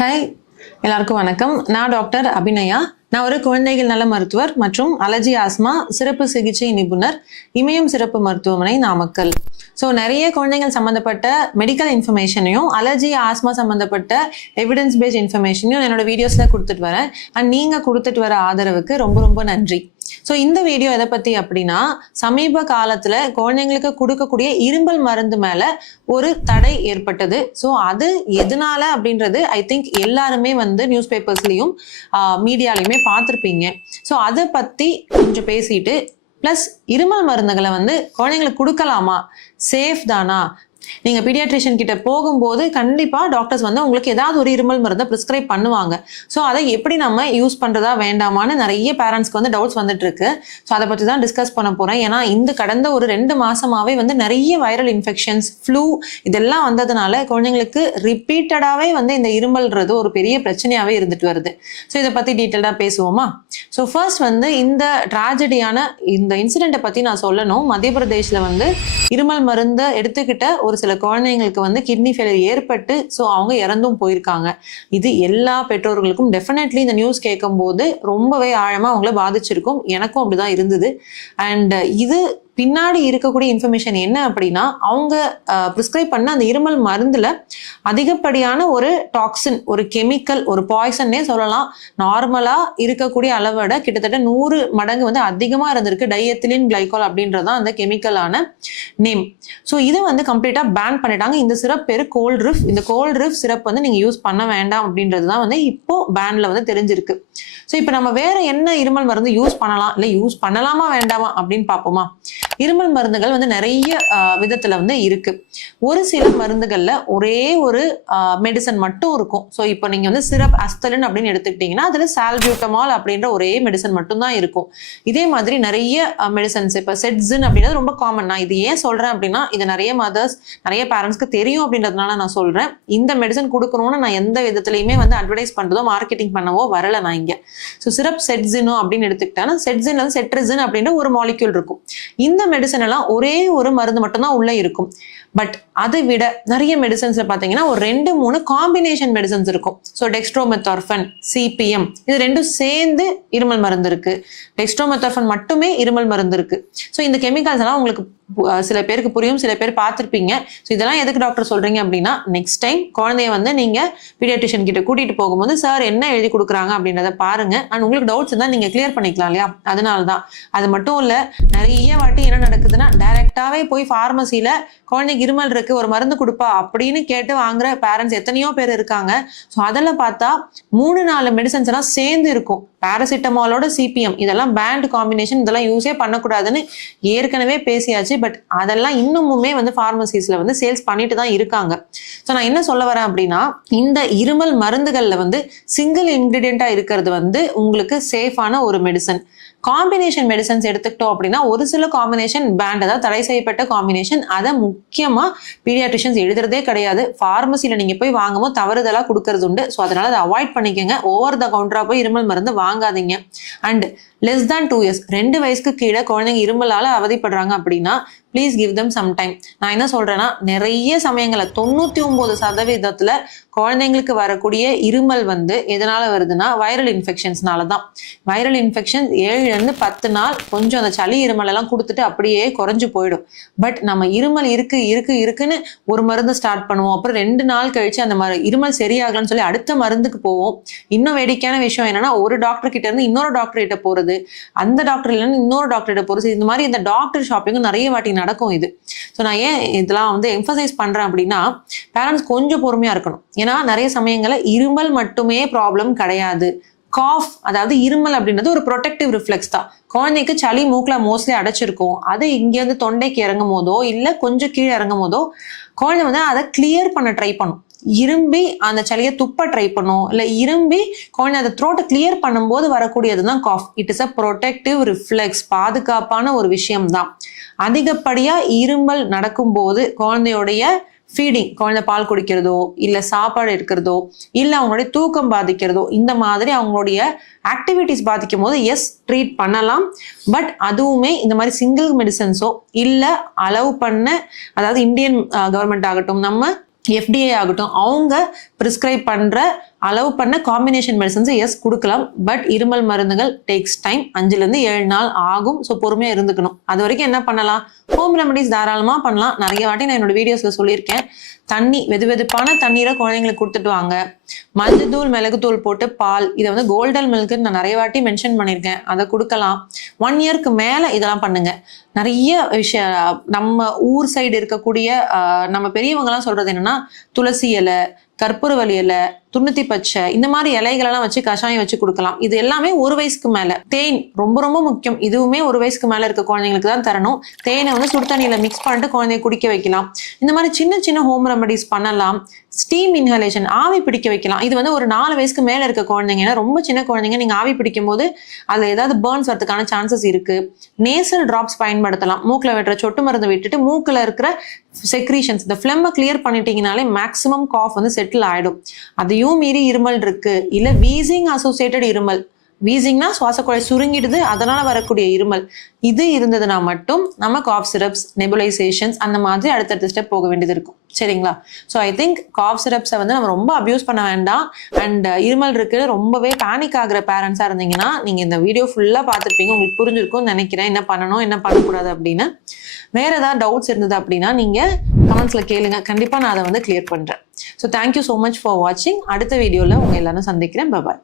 Hi, எல்லாருக்கும் வணக்கம். நான் டாக்டர் அபிநயா. நான் ஒரு குழந்தைகள் நல மருத்துவர் மற்றும் அலர்ஜி ஆஸ்மா சிறப்பு சிகிச்சை நிபுணர், இமயம் சிறப்பு மருத்துவமனை, நாமக்கல். ஸோ நிறைய குழந்தைகள் சம்மந்தப்பட்ட மெடிக்கல் இன்ஃபர்மேஷனையும் அலர்ஜி ஆஸ்மா சம்மந்தப்பட்ட எவிடன்ஸ் பேஸ்ட் இன்ஃபர்மேஷனையும் என்னோட வீடியோஸில் கொடுத்துட்டு வரேன். அண்ட் நீங்கள் கொடுத்துட்டு வர ஆதரவுக்கு ரொம்ப ரொம்ப நன்றி. ஸோ இந்த வீடியோ எதை பற்றி அப்படின்னா, சமீப காலத்தில் குழந்தைங்களுக்கு கொடுக்கக்கூடிய இருமல் மருந்து மேலே ஒரு தடை ஏற்பட்டது. ஸோ அது எதனால அப்படின்றது ஐ திங்க் எல்லாருமே நியூஸ் பேப்பர்ஸ்லையும் மீடியாலையுமே பார்த்துருப்பீங்க. ஸோ அதை பற்றி கொஞ்சம் பேசிட்டு, ப்ளஸ் இருமல் மருந்துகளை குழந்தைங்களுக்கு கொடுக்கலாமா, சேஃப் தானா, நீங்கள் பீடியாட்ரிஷியன் கிட்ட போகும்போது கண்டிப்பாக டாக்டர்ஸ் உங்களுக்கு ஏதாவது ஒரு இருமல் மருந்தை ப்ரிஸ்கிரைப் பண்ணுவாங்க. ஸோ அதை எப்படி நம்ம யூஸ் பண்ணுறதா வேண்டாமான்னு நிறைய பேரண்ட்ஸ்க்கு டவுட்ஸ் வந்துட்டு இருக்கு. ஸோ அதை பற்றி தான் டிஸ்கஸ் பண்ண போகிறேன். ஏன்னா இந்த கடந்த ஒரு 2 மாசமாவே நிறைய வைரல் இன்ஃபெக்ஷன்ஸ், ஃப்ளூ இதெல்லாம் வந்ததுனால குழந்தைங்களுக்கு ரிப்பீட்டடாகவே இந்த இருமல்ன்றது ஒரு பெரிய பிரச்சனையாகவே இருந்துட்டு வருது. ஸோ இதை பற்றி டீட்டெயிலாக பேசுவோமா? ஸோ ஃபர்ஸ்ட் இந்த ட்ராஜடியான இந்த இன்சிடெண்ட்டை பற்றி நான் சொல்லணும். மத்திய பிரதேஷில் இருமல் மருந்தை எடுத்துக்கிட்ட ஒரு சில குழந்தைங்களுக்கு கிட்னி ஃபெயிலியர் ஏற்பட்டு ஸோ அவங்க இறந்தும் போயிருக்காங்க. இது எல்லா பெற்றோர்களுக்கும் டெஃபினெட்லி இந்த நியூஸ் கேட்கும் போது ரொம்பவே ஆழமாக அவங்கள பாதிச்சிருக்கும். எனக்கும் அப்படிதான் இருந்தது. அண்ட் இது பின்னாடி இருக்கக்கூடிய இன்ஃபர்மேஷன் என்ன அப்படின்னா, அவங்க ப்ரிஸ்கிரைப் பண்ண அந்த இருமல் மருந்துல அதிகப்படியான ஒரு டாக்ஸின், ஒரு கெமிக்கல், ஒரு பாய்சன்னே சொல்லலாம். நார்மலா இருக்கக்கூடிய அளவோட கிட்டத்தட்ட 100 மடங்கு அதிகமா இருந்திருக்கு. டைஎத்திலின் கிளைகால் அப்படின்றதான் அந்த கெமிக்கலான நேம். ஸோ இது கம்ப்ளீட்டா பேன் பண்ணிட்டாங்க. இந்த சிரப் பேரு கோல்ட் ரிஃப். இந்த கோல்ட் ரிஃப் சிரப் நீங்க யூஸ் பண்ண வேண்டாம் அப்படின்றது தான் இப்போ பேன்ல தெரிஞ்சிருக்கு. ஸோ இப்போ நம்ம வேற என்ன இருமல் மருந்து யூஸ் பண்ணலாம், இல்லை யூஸ் பண்ணலாமா வேண்டாமா அப்படின்னு பார்ப்போமா? இருமல் மருந்துகள் நிறைய விதத்துல இருக்கு. ஒரு சில மருந்துகள்ல ஒரே ஒரு மெடிசன் மட்டும் இருக்கும். ஸோ இப்போ நீங்க சிரப் அஸ்தலின் அப்படின்னு எடுத்துக்கிட்டீங்கன்னா அதுல சால்பியூட்டமால் அப்படின்ற ஒரே மெடிசன் மட்டும் தான் இருக்கும். இதே மாதிரி நிறைய மெடிசன்ஸ், இப்போ செட்ஸின் அப்படின்றது ரொம்ப காமன். நான் இது ஏன் சொல்றேன் அப்படின்னா, இது நிறைய மதர்ஸ், நிறைய பேரண்ட்ஸ்க்கு தெரியும் அப்படின்றதுனால நான் சொல்றேன். இந்த மெடிசன் கொடுக்கணும்னு நான் எந்த விதத்துலையுமே அட்வர்டைஸ் பண்றதோ மார்க்கெட்டிங் பண்ணவோ வரல நான் இங்க. ஸோ சிரப் செட்ஸினோ அப்படின்னு எடுத்துக்கிட்டேன்னா, செட்ஸின் செட்ரிசின் அப்படின்ற ஒரு மாலிக்யூல் இருக்கும். இந்த மெடிசன் எல்லாம் ஒரே ஒரு மருந்து மட்டும்தான் உள்ள இருக்கும். பட் அதை விட நிறைய மெடிசன்ஸ்ல பாத்தீங்கன்னா ஒரு 2-3 காம்பினேஷன் மெடிசன்ஸ் இருக்கும். ஸோ டெக்ஸ்ட்ரோமெத்தார்ஃபன், சிபிஎம், இது ரெண்டும் சேர்ந்து இருமல் மருந்து இருக்கு. டெக்ஸ்ட்ரோமெத்தார்ஃபன் மட்டுமே இருமல் மருந்து இருக்கு. ஸோ இந்த கெமிக்கல்ஸ் எல்லாம் உங்களுக்கு சில பேருக்கு புரியும், சில பேர் பார்த்துருப்பீங்க. ஸோ இதெல்லாம் எதுக்கு டாக்டர் சொல்றீங்க அப்படின்னா, நெக்ஸ்ட் டைம் குழந்தைய நீங்க பீடியாட்ரிஷியன் கிட்ட கூட்டிட்டு போகும்போது சார் என்ன எழுதி கொடுக்குறாங்க அப்படின்றத பாருங்க. அண்ட் உங்களுக்கு டவுட்ஸ் இருந்தால் நீங்க கிளியர் பண்ணிக்கலாம் இல்லையா? அதனால தான். அது மட்டும் இல்ல, நிறைய வாட்டி என்ன நடக்குதுன்னா, டைரக்டாவே போய் ஃபார்மசியில குழந்தைக்கு இருமல் இருக்கு ஒரு மருந்து கொடுப்பா அப்படின்னு கேட்டு வாங்குற பேரண்ட்ஸ் எத்தனையோ பேர் இருக்காங்க. ஸோ அதெல்லாம் பார்த்தா 3-4 மெடிசன்ஸ் எல்லாம் சேர்ந்து இருக்கும். பாராசிட்டமாலோட சிபிஎம் இதெல்லாம் பேண்ட் காம்பினேஷன், இதெல்லாம் யூஸே பண்ணக்கூடாதுன்னு ஏற்கனவே பேசியாச்சு. பட் அதெல்லாம் இன்னுமுமே ஃபார்மசிஸ்ல சேல்ஸ் பண்ணிட்டு தான் இருக்காங்க. ஸோ நான் என்ன சொல்ல வரேன் அப்படின்னா, இந்த இருமல் மருந்துகள்ல சிங்கிள் இன்கிரீடியண்டா இருக்கிறது உங்களுக்கு சேஃபான ஒரு மெடிசன். காம்பினேஷன் மெடிசன்ஸ் எடுத்துக்கிட்டோம் அப்படின்னா ஒரு சில காம்பினேஷன் பேண்ட், அதாவது தடை செய்யப்பட்ட காம்பினேஷன், அதை முக்கியமா பீடியாட்ரிஷியன்ஸ் எழுதுறதே கிடையாது. ஃபார்மசியில நீங்க போய் வாங்கும்போது தவறுதலா கொடுக்கறது உண்டு. ஸோ அதனால அதை அவாய்ட் பண்ணிக்கோங்க. ஓவர் த கவுண்டரா போய் இருமல் மருந்து வாங்காதீங்க. அண்ட் less than 2 years, 2 வயசுக்கு கீழே குழந்தைங்க இருமலால அவதிப்படுறாங்க அப்படின்னா please give them some time. நான் என்ன சொல்றேன்னா, நிறைய சமயங்கள்ல 99% குழந்தைங்களுக்கு வரக்கூடிய இருமல் எதனால வருதுன்னா வைரல் இன்ஃபெக்ஷன்ஸ்னால தான். வைரல் இன்ஃபெக்ஷன் 7-10 நாள் கொஞ்சம் அந்த சளி இருமல் எல்லாம் கொடுத்துட்டு அப்படியே குறைஞ்சு போயிடும். பட் நம்ம இருமல் இருக்குன்னு ஒரு மருந்து ஸ்டார்ட் பண்ணுவோம். அப்புறம் 2 நாள் கழிச்சு அந்த இருமல் சரியாகலன்னு சொல்லி அடுத்த மருந்துக்கு போவோம். இன்னும் வேடிக்கையான விஷயம் என்னன்னா, ஒரு டாக்டர் கிட்ட இருந்து இன்னொரு டாக்டர் கிட்ட போறது, அந்த டாக்டர் இல்லைன்னு இன்னொரு டாக்டர் கிட்ட போறது, இந்த மாதிரி இந்த டாக்டர் ஷாப்பிங்கும் நிறைய வாட்டி நடக்கும் இது. ஸோ நான் ஏன் இதெல்லாம் எம்பசைஸ் பண்றேன் அப்படின்னா, பேரண்ட்ஸ் கொஞ்சம் பொறுமையா இருக்கணும். ஏன்னா நிறைய சமயங்கள்ல இருமல் மட்டுமே ப்ராப்ளம் கிடையாது. காஃப், அதாவது இருமல் அப்படின்றது ஒரு ப்ரொடெக்டிவ் ரிஃப்ளெக்ஸ் தான். குழந்தைக்கு சளி மூக்குல மோஸ்ட்லி அடைச்சிருக்கும். அது இங்கேருந்து தொண்டைக்கு இறங்கும் போதோ இல்லை கொஞ்சம் கீழே இறங்கும் போதோ குழந்தை அதை கிளியர் பண்ண ட்ரை பண்ணும். இரும்பி அந்த சளியை துப்ப ட்ரை பண்ணும். இல்லை இரும்பி குழந்தை அதை த்ரோட்டை கிளியர் பண்ணும்போது வரக்கூடியது தான் cough. It is a protective reflex, பாதுகாப்பான ஒரு விஷயம்தான். அதிகப்படியா இருமல் நடக்கும்போது குழந்தையோடைய ஃபீடிங், குழந்தை பால் குடிக்கிறதோ இல்லை சாப்பாடு எடுக்கிறதோ இல்லை அவங்களுடைய தூக்கம் பாதிக்கிறதோ, இந்த மாதிரி அவங்களுடைய ஆக்டிவிட்டிஸ் பாதிக்கும் போது எஸ் ட்ரீட் பண்ணலாம். பட் அதுவுமே இந்த மாதிரி சிங்கிள் மெடிசன்ஸோ இல்லை அலோவ் பண்ண, அதாவது இந்தியன் கவர்மெண்ட் ஆகட்டும், நம்ம FDA ஆகட்டும், அவங்க ப்ரிஸ்கிரைப் பண்ணுற அலோவ் பண்ண காம்பினேஷன் மெடிசன்ஸ் எஸ் கொடுக்கலாம். பட் இருமல் மருந்துகள் டேக்ஸ் டைம். 5-7 நாள் ஆகும். ஸோ பொறுமையாக இருந்துக்கணும். அது வரைக்கும் என்ன பண்ணலாம்? ஹோம் ரெமடிஸ் தாராளமாக பண்ணலாம். நிறைய வாட்டி நான் என்னோட வீடியோஸில் சொல்லியிருக்கேன். தண்ணி வெதுவெதுப்பான தண்ணீரை குழந்தைங்களுக்கு கொடுத்துட்டு வாங்க. மஞ்சத்தூள் மிளகுத்தூள் போட்டு பால், இதை வந்து கோல்டன் மில்க்குன்னு நான் நிறைய வாட்டி மென்ஷன் பண்ணியிருக்கேன். அதை கொடுக்கலாம். 1 இயர்க்கு மேலே இதெல்லாம் பண்ணுங்க. நிறைய விஷயம் நம்ம ஊர் சைடு இருக்கக்கூடிய நம்ம பெரியவங்கலாம் சொல்றது என்னன்னா, துளசி இலை, கற்பூரவள்ளி இலை, துண்ணூத்தி பச்சை, இந்த மாதிரி இலைகளெல்லாம் வச்சு கஷாயம் வச்சு கொடுக்கலாம். இது எல்லாமே 1 வயசுக்கு மேல. தேன் ரொம்ப ரொம்ப முக்கியம். இதுவுமே 1 வயசுக்கு மேல இருக்க குழந்தைங்களுக்கு தான் தரணும். தேனை வந்து சுடு தண்ணியில மிக்ஸ் பண்ணிட்டு குழந்தைய குடிக்க வைக்கலாம். இந்த மாதிரி சின்ன சின்ன ஹோம் ரெமடிஸ் பண்ணலாம். ஸ்டீம் இன்ஹலேஷன், ஆவி பிடிக்க வைக்கலாம். இது வந்து ஒரு 4 வயசுக்கு மேல இருக்க குழந்தைங்க, ஏன்னா ரொம்ப சின்ன குழந்தைங்க, நீங்க ஆவி பிடிக்கும் போது அதுல ஏதாவது பேர்ன்ஸ் வரதுக்கான சான்சஸ் இருக்கு. நேசல் டிராப்ஸ் பயன்படுத்தலாம். மூக்குல வெட்டுற சொட்டு மருந்து விட்டுட்டு மூக்குல இருக்கிற செக்ரீஷன்ஸ், இந்த ஃபிளெம்மை கிளியர் பண்ணிட்டீங்கனாலே மேக்ஸிமம் காஃப் வந்து செட்டில் ஆயிடும். அதையும் மீறி இருமல் இருக்கு, இல்ல வீசிங் அசோசியேட்டட் இருமல், வீசிங்னா சுவாச குழாய் சுருங்கிடுது, அதனால வரக்கூடிய இருமல், இது இருந்ததுன்னா மட்டும் நம்ம காஃப் சிரப்ஸ், நெபுலைசேஷன்ஸ் அந்த மாதிரி அடுத்தடுத்த ஸ்டெப் போக வேண்டியது இருக்கும். சரிங்களா? ஸோ ஐ திங்க் காஃப் சிரப்ஸை வந்து நம்ம ரொம்ப அப்யூஸ் பண்ண வேண்டாம். அண்ட் இருமல் இருக்கு ரொம்பவே பேனிக் ஆகிற பேரண்ட்ஸாக இருந்தீங்கன்னா நீங்கள் இந்த வீடியோ ஃபுல்லாக பார்த்துருப்பீங்க. உங்களுக்கு புரிஞ்சிருக்கும்னு நினைக்கிறேன் என்ன பண்ணணும் என்ன பண்ணக்கூடாது அப்படின்னு. வேற ஏதாவது டவுட்ஸ் இருந்தது அப்படின்னா நீங்கள் கமெண்ட்ஸில் கேளுங்க. கண்டிப்பாக நான் அதை வந்து கிளியர் பண்ணுறேன். So thank you so much for வாட்சிங். அடுத்த வீடியோவில் உங்கள் எல்லாரும் சந்திக்கிறேன். பாய்.